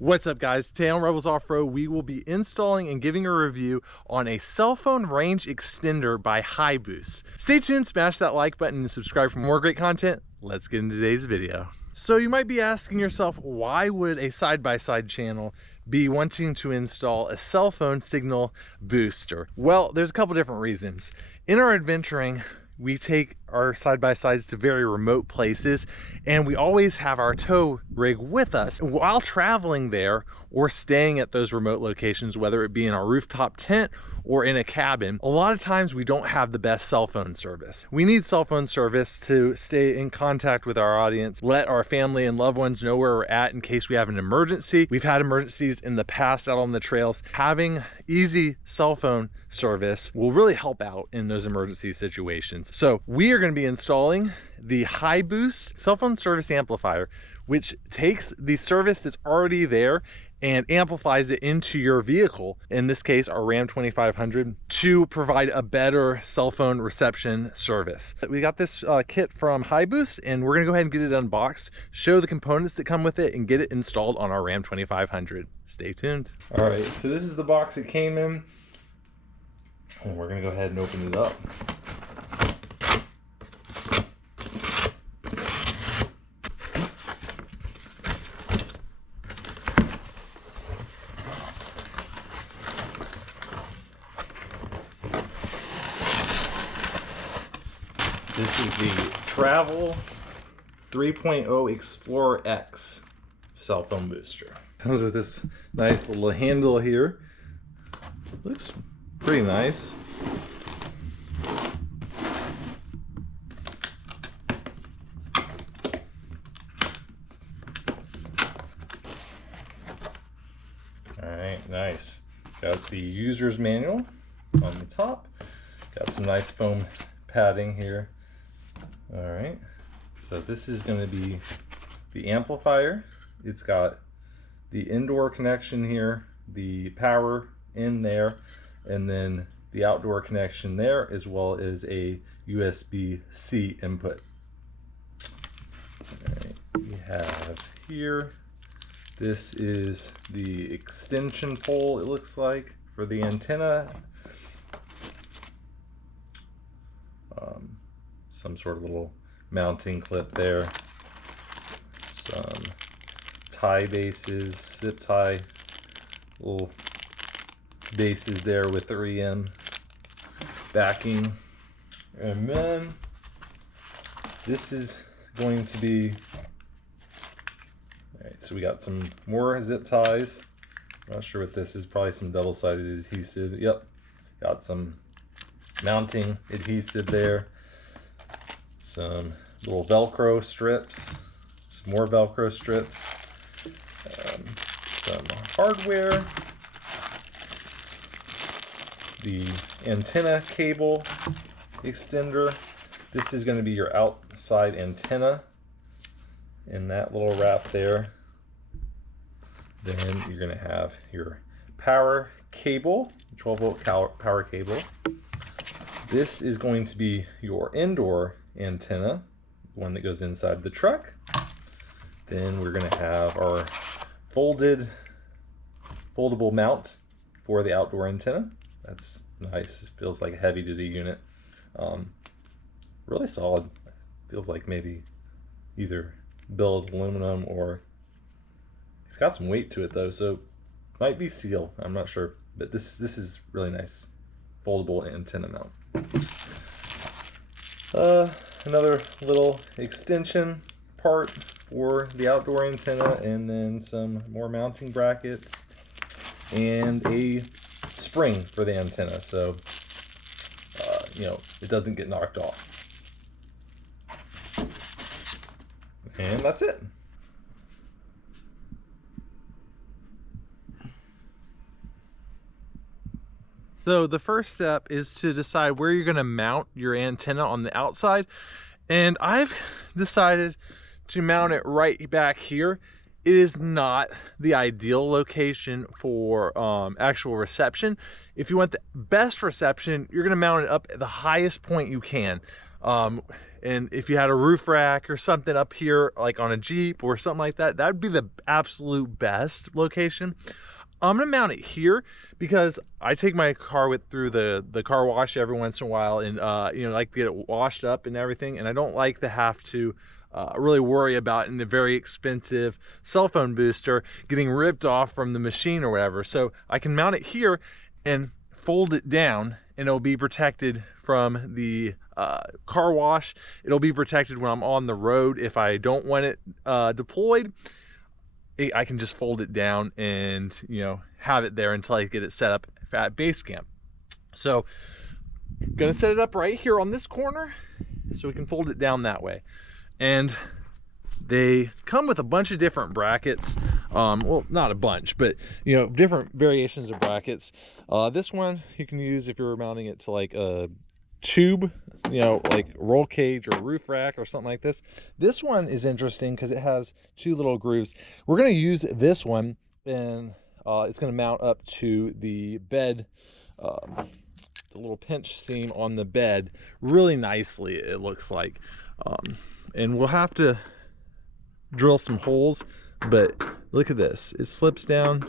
What's up guys, today on Rebels Off-Road we will be installing and giving a review on a cell phone range extender by Hiboost. Stay tuned, smash that like button and subscribe for more great content. Let's get into today's video. So you might be asking yourself, why would a side-by-side channel be wanting to install a cell phone signal booster? Well, there's a couple different reasons. In our adventuring, we take our side-by-sides to very remote places and we always have our tow rig with us. And while traveling there or staying at those remote locations, whether it be in our rooftop tent or in a cabin, a lot of times we don't have the best cell phone service. We need cell phone service to stay in contact with our audience, let our family and loved ones know where we're at in case we have an emergency. We've had emergencies in the past out on the trails. Having easy cell phone service will really help out in those emergency situations. So we are going to be installing the Hiboost cell phone service amplifier, which takes the service that's already there and amplifies it into your vehicle, in this case our Ram 2500, to provide a better cell phone reception service. We got this kit from Hiboost and we're gonna go ahead and get it unboxed, show the components that come with it, and get it installed on our Ram 2500. Stay tuned. All right, so this is the box it came in, and we're gonna go ahead and open it up. This is the Travel 3.0 Explorer X cell phone booster. Comes with this nice little handle here. Looks pretty nice. All right, nice. Got the user's manual on the top. Got some nice foam padding here. All right, so this is going to be the amplifier. It's got the indoor connection here, the power in there, and then the outdoor connection there, as well as a USB-C input. All right, we have here, this is the extension pole, it looks like, for the antenna. Some sort of little mounting clip there, some tie bases, zip tie little bases there with 3M backing, and then this is going to be, all right, so we got some more zip ties. I'm not sure what this is, probably some double-sided adhesive. Yep, got some mounting adhesive there. Some little Velcro strips, some more Velcro strips, some hardware, the antenna cable extender. This is going to be your outside antenna in that little wrap there. Then you're going to have your power cable, 12-volt power cable. This is going to be your indoor antenna, one that goes inside the truck. Then we're going to have our foldable mount for the outdoor antenna. That's nice. It feels like a heavy duty unit. Really solid. Feels like maybe either billet aluminum, or it's got some weight to it though, so might be steel, I'm not sure, but this is really nice foldable antenna mount. Another little extension part for the outdoor antenna, and then some more mounting brackets and a spring for the antenna, so you know, it doesn't get knocked off. And that's it. So the first step is to decide where you're going to mount your antenna on the outside, and I've decided to mount it right back here. It is not the ideal location for actual reception. If you want the best reception, you're going to mount it up at the highest point you can. And if you had a roof rack or something up here, like on a Jeep or something like that, that would be the absolute best location. I'm gonna mount it here because I take my car through the car wash every once in a while, and you know, like to get it washed up and everything, and I don't like to have to really worry about in a very expensive cell phone booster getting ripped off from the machine or whatever. So I can mount it here and fold it down, and it'll be protected from the car wash. It'll be protected when I'm on the road. If I don't want it deployed, I can just fold it down and, you know, have it there until I get it set up at base camp. So I'm gonna set it up right here on this corner so we can fold it down that way. And they come with a bunch of different brackets. Well, not a bunch, but, you know, different variations of brackets. This one you can use if you're mounting it to like a tube, you know, like roll cage or roof rack or something like this. This one is interesting because it has two little grooves. We're going to use this one, and it's going to mount up to the bed, the little pinch seam on the bed really nicely, it looks like. And we'll have to drill some holes, but look at this, it slips down.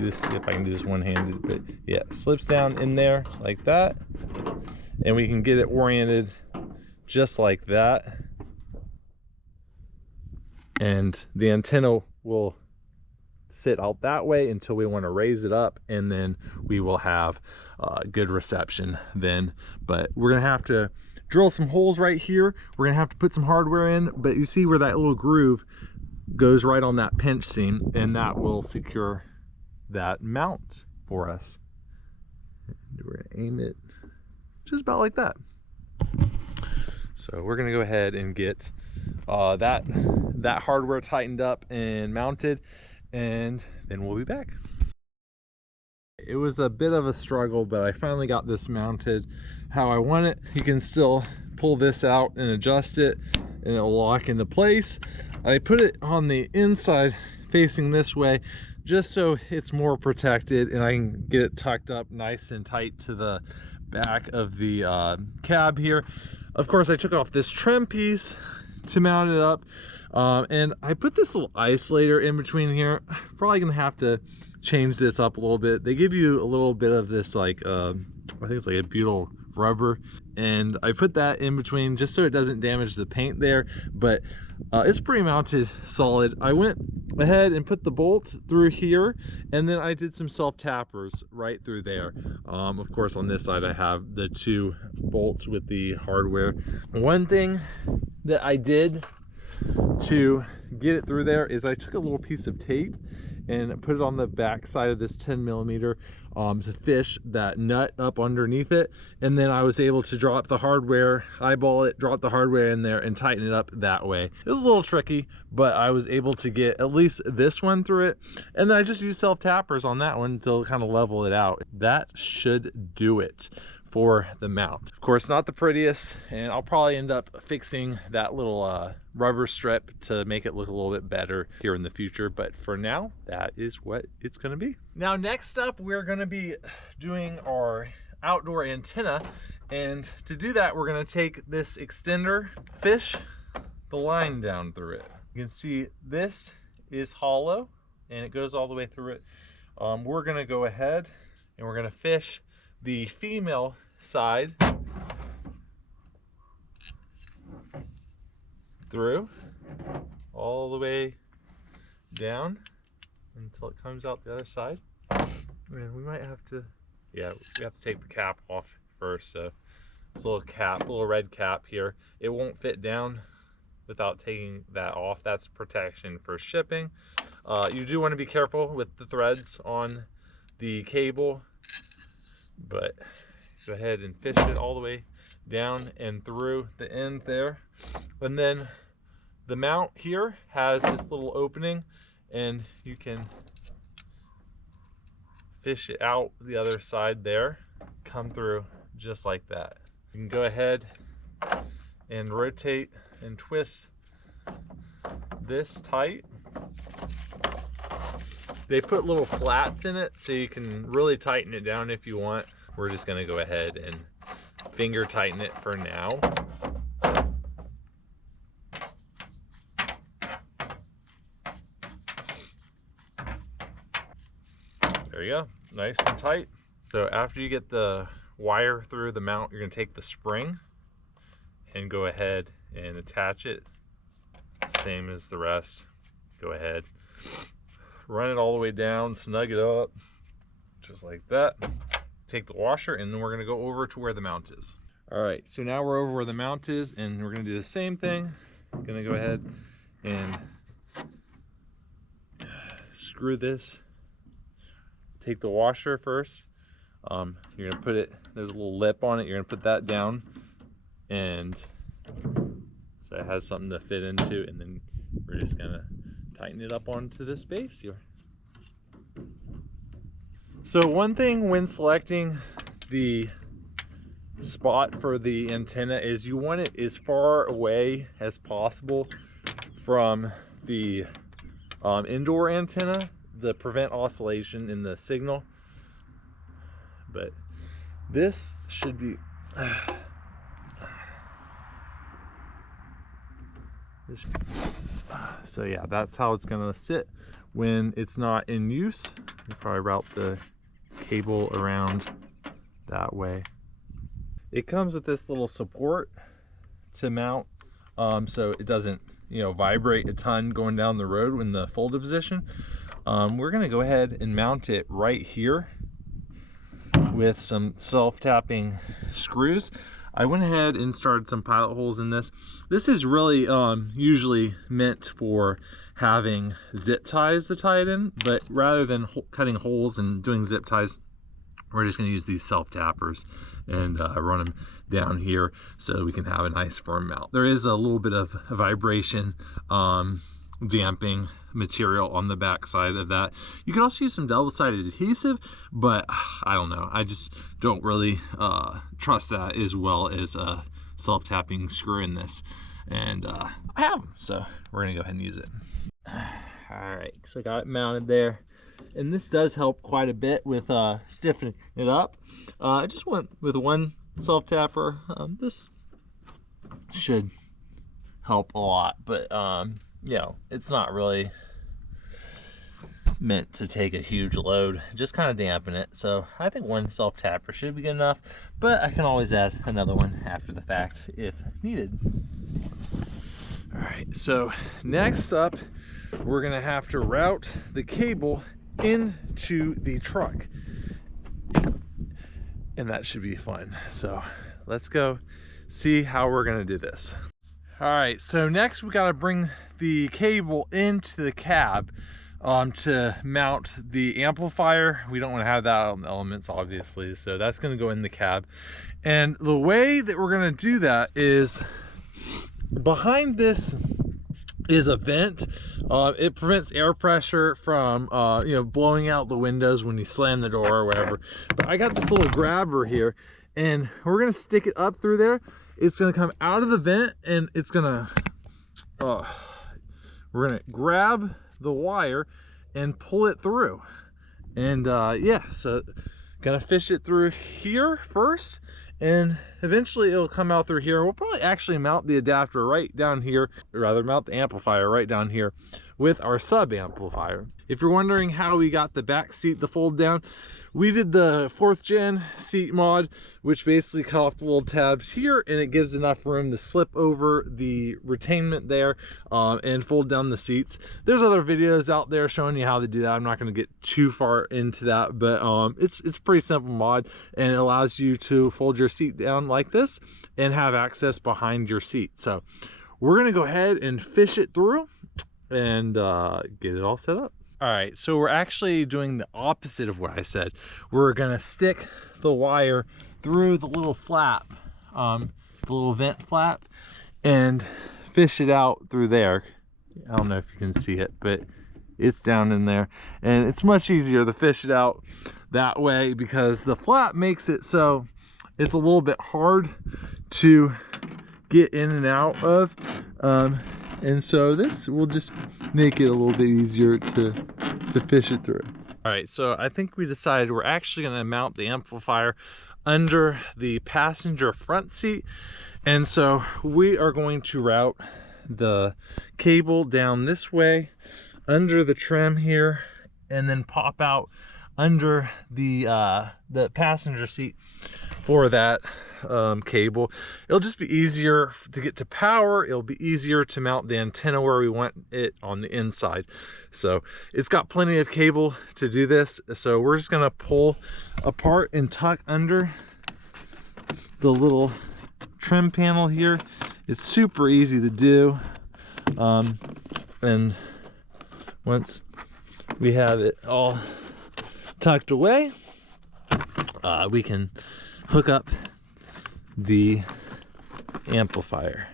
This, if I can do this one-handed, but yeah, it slips down in there like that, and we can get it oriented just like that, and the antenna will sit out that way until we want to raise it up, and then we will have good reception then. But we're gonna have to drill some holes right here. We're gonna have to put some hardware in, but you see where that little groove goes right on that pinch seam, and that will secure that mount for us. And we're gonna aim it just about like that. So we're gonna go ahead and get that hardware tightened up and mounted, and then we'll be back. It was a bit of a struggle, but I finally got this mounted how I want it. You can still pull this out and adjust it, and it'll lock into place. I put it on the inside facing this way just so it's more protected, and I can get it tucked up nice and tight to the back of the cab here. Of course, I took off this trim piece to mount it up, and I put this little isolator in between here. Probably gonna have to change this up a little bit. They give you a little bit of this, like I think it's like a butyl rubber, and I put that in between just so it doesn't damage the paint there, but it's pre-mounted solid. I went ahead and put the bolts through here, and then I did some self-tappers right through there. Of course, on this side I have the two bolts with the hardware. One thing that I did to get it through there is I took a little piece of tape and put it on the back side of this 10mm to fish that nut up underneath it, and then I was able to drop the hardware, eyeball it, drop the hardware in there, and tighten it up that way. It was a little tricky, but I was able to get at least this one through it, and then I just used self-tappers on that one to kind of level it out. That should do it for the mount. Of course, not the prettiest, and I'll probably end up fixing that little rubber strip to make it look a little bit better here in the future, but for now, that is what it's gonna be. Now, next up, we're gonna be doing our outdoor antenna, and to do that, we're gonna take this extender, fish the line down through it. You can see this is hollow, and it goes all the way through it. We're gonna go ahead and we're gonna fish the female side through all the way down until it comes out the other side. And we might have to, yeah, we have to take the cap off first. So this little cap, little red cap here, it won't fit down without taking that off. That's protection for shipping. You do want to be careful with the threads on the cable, but go ahead and fish it all the way down and through the end there. And then the mount here has this little opening, and you can fish it out the other side there, come through just like that. You can go ahead and rotate and twist this tight. They put little flats in it so you can really tighten it down if you want. We're just gonna go ahead and finger tighten it for now. There you go, nice and tight. So after you get the wire through the mount, you're gonna take the spring and go ahead and attach it. Same as the rest. Go ahead, run it all the way down, snug it up, just like that. Take the washer, and then we're gonna go over to where the mount is. All right, so now we're over where the mount is, and we're gonna do the same thing. I'm gonna go ahead and screw this. Take the washer first. You're gonna put it, there's a little lip on it, you're gonna put that down, and so it has something to fit into, and then we're just gonna tighten it up onto this base here. So one thing when selecting the spot for the antenna is you want it as far away as possible from the indoor antenna to prevent oscillation in the signal. But this should be so yeah, that's how it's gonna sit when it's not in use. You probably route the cable around that way. It comes with this little support to mount, so it doesn't, you know, vibrate a ton going down the road in the folded position. We're gonna go ahead and mount it right here with some self-tapping screws. I went ahead and started some pilot holes in this. This is really usually meant for having zip ties to tie it in, but rather than cutting holes and doing zip ties, we're just going to use these self-tappers and run them down here so we can have a nice firm mount. There is a little bit of vibration damping material on the back side of that. You can also use some double-sided adhesive, but I don't know, I just don't really trust that as well as a self-tapping screw in this, and I have them, so we're gonna go ahead and use it. All right, so I got it mounted there, and this does help quite a bit with stiffening it up. I just went with one self-tapper. This should help a lot, but you know, it's not really meant to take a huge load, just kind of dampen it. So I think one self-tapper should be good enough, but I can always add another one after the fact if needed. All right, so next up, we're gonna have to route the cable into the truck, and that should be fun. So let's go see how we're gonna do this. All right, so next we gotta bring the cable into the cab to mount the amplifier. We don't want to have that on the elements, obviously, so that's going to go in the cab. And the way that we're going to do that is behind this is a vent. It prevents air pressure from you know, blowing out the windows when you slam the door or whatever. But I got this little grabber here, and we're going to stick it up through there. It's going to come out of the vent, and it's going to we're gonna grab the wire and pull it through, and yeah, so gonna fish it through here first, and eventually it'll come out through here. We'll probably actually mount the adapter right down here, or rather mount the amplifier right down here with our sub amplifier. If you're wondering how we got the back seat to fold down, we did the 4th gen seat mod, which basically cut off the little tabs here, and it gives enough room to slip over the retainment there and fold down the seats. There's other videos out there showing you how to do that. I'm not going to get too far into that, but it's a pretty simple mod, and it allows you to fold your seat down like this and have access behind your seat. So we're going to go ahead and fish it through and get it all set up. All right, so we're actually doing the opposite of what I said. We're gonna stick the wire through the little flap, the little vent flap, and fish it out through there. I don't know if you can see it, but it's down in there. And it's much easier to fish it out that way because the flap makes it so it's a little bit hard to get in and out of. And so this will just make it a little bit easier to fish it through. All right, so I think we decided we're actually gonna mount the amplifier under the passenger front seat. And so we are going to route the cable down this way under the trim here, and then pop out under the passenger seat for that cable. It'll just be easier to get to power. It'll be easier to mount the antenna where we want it on the inside. So it's got plenty of cable to do this. So we're just gonna pull apart and tuck under the little trim panel here. It's super easy to do. And once we have it all tucked away, we can hook up the amplifier.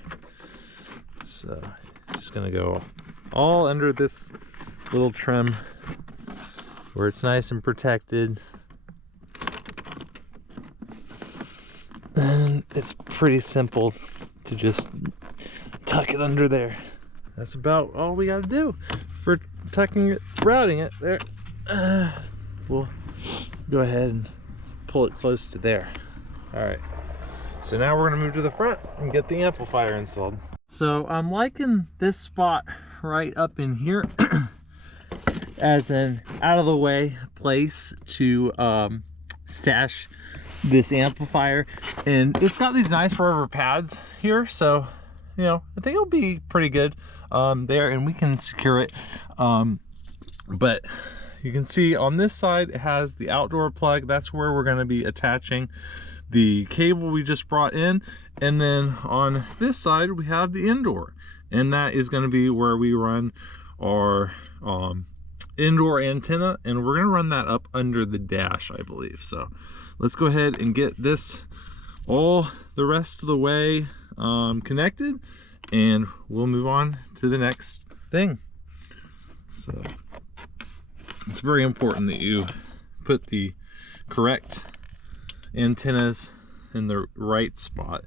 So just gonna go all under this little trim where it's nice and protected. And it's pretty simple to just tuck it under there. That's about all we gotta do for tucking it, routing it there. We'll go ahead and pull it close to there. All right, so now we're gonna move to the front and get the amplifier installed. So I'm liking this spot right up in here as an out of the way place to stash this amplifier. And it's got these nice rubber pads here, so you know, I think it'll be pretty good there, and we can secure it. But you can see on this side it has the outdoor plug. That's where we're going to be attaching the cable we just brought in. And then on this side we have the indoor, and that is going to be where we run our indoor antenna, and we're going to run that up under the dash, I believe. So let's go ahead and get this all the rest of the way connected, and we'll move on to the next thing. So it's very important that you put the correct antennas in the right spot.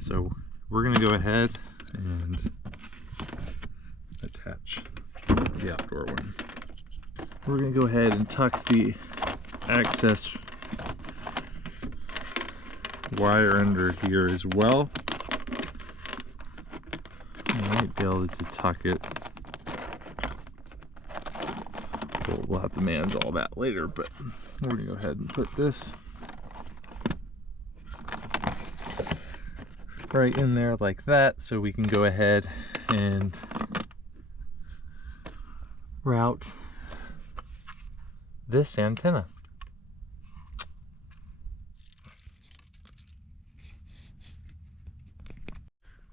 So we're going to go ahead and attach the outdoor one. We're going to go ahead and tuck the access wire under here as well. I might be able to tuck it. We'll have to manage all that later, but we're gonna go ahead and put this right in there like that, so we can go ahead and route this antenna.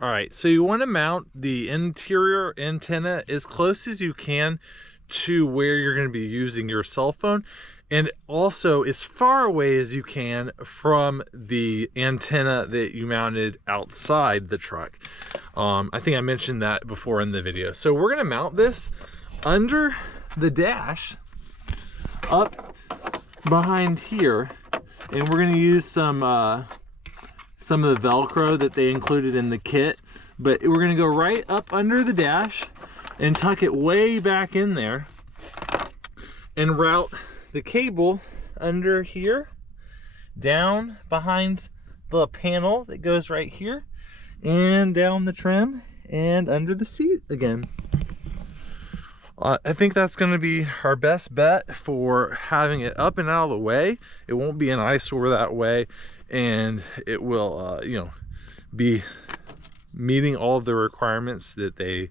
All right, so you want to mount the interior antenna as close as you can to where you're going to be using your cell phone, and also as far away as you can from the antenna that you mounted outside the truck. I think I mentioned that before in the video. So we're going to mount this under the dash up behind here, and we're going to use some of the Velcro that they included in the kit, but we're going to go right up under the dash and tuck it way back in there and route the cable under here, down behind the panel that goes right here, and down the trim and under the seat again. I think that's going to be our best bet for having it up and out of the way. It won't be an eyesore that way, and it will you know, be meeting all of the requirements that they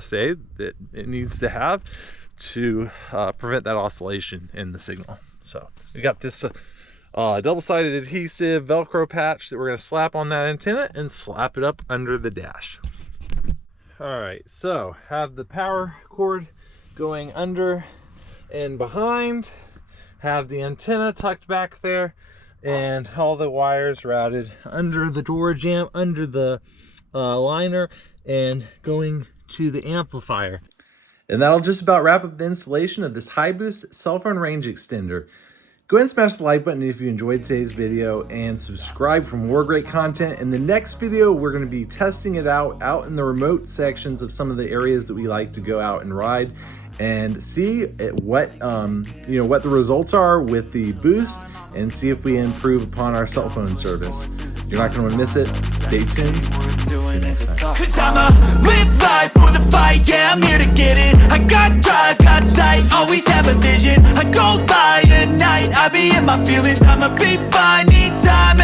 say that it needs to have to prevent that oscillation in the signal. So we got this double-sided adhesive Velcro patch that we're going to slap on that antenna and slap it up under the dash. All right, so have the power cord going under and behind, have the antenna tucked back there, and all the wires routed under the door jamb, under the liner, and going to the amplifier. And that'll just about wrap up the installation of this Hiboost cell phone range extender. Go ahead and smash the like button if you enjoyed today's video, and subscribe for more great content. In the next video, we're going to be testing it out in the remote sections of some of the areas that we like to go out and ride. and see what what the results are with the boost, and see if we improve upon our cell phone service. You're not going to miss it. Stay tuned. See you next time. Cause I'ma live life for the fight, yeah, I'm here to get it. I got drive, got sight, always have a vision. I go by at night, I be in my feelings. I'ma be fine, need time